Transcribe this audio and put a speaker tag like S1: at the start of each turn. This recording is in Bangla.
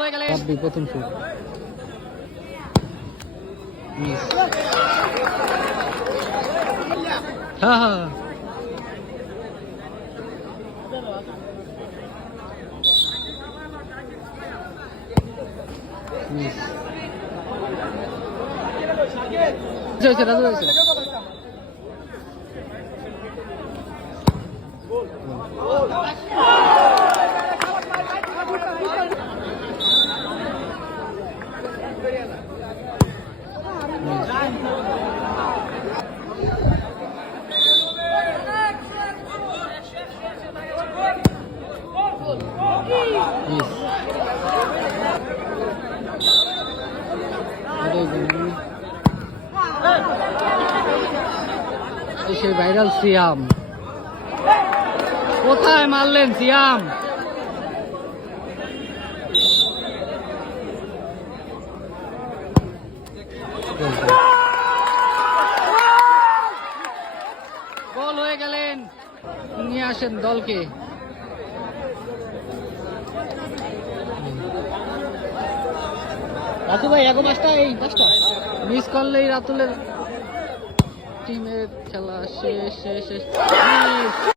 S1: হয়ে গেলে।
S2: রাব্বি প্রথম শুট মিস হ্যাঁ হ্যাঁ মিস হয়েছে রাজু হয়েছে। সেই ভাইরাল সিয়াম। কোথায় মারলেন সিয়াম? গোল হয়ে গেলেন। নিয়ে আসেন দলকে। রাতু ভাই এগো মাসটা এই মাসটা মিস করলেই রাতুলের টিমের খেলা শেষ শেষ শেষ।